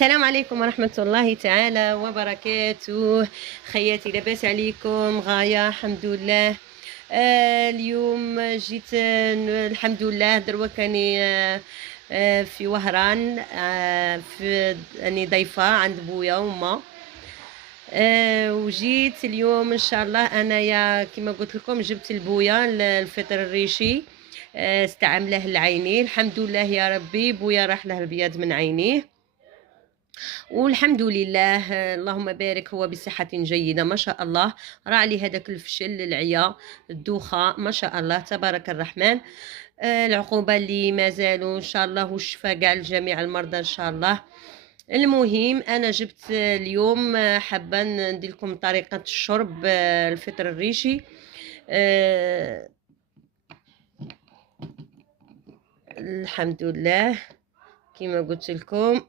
السلام عليكم ورحمة الله تعالى وبركاته. خياتي لاباس عليكم؟ غاية الحمد لله. اليوم جيت الحمد لله دروا كاني في وهران، في اني ضيفة عند بويا وما. وجيت اليوم ان شاء الله انايا كما قلت لكم جبت البويا الفطر الريشي. استعمله لعينيه الحمد لله يا ربي. بويا راح له البياض من عينيه والحمد لله. اللهم بارك، هو بصحة جيدة ما شاء الله. راه عليه هذاك الفشل العيا الدوخة ما شاء الله تبارك الرحمن. العقوبة اللي ما زالوا ان شاء الله والشفاء كاع لجميع المرضى ان شاء الله. المهم انا جبت اليوم حابه ندير لكم طريقة الشرب الفطر الريشي. الحمد لله كما قلت لكم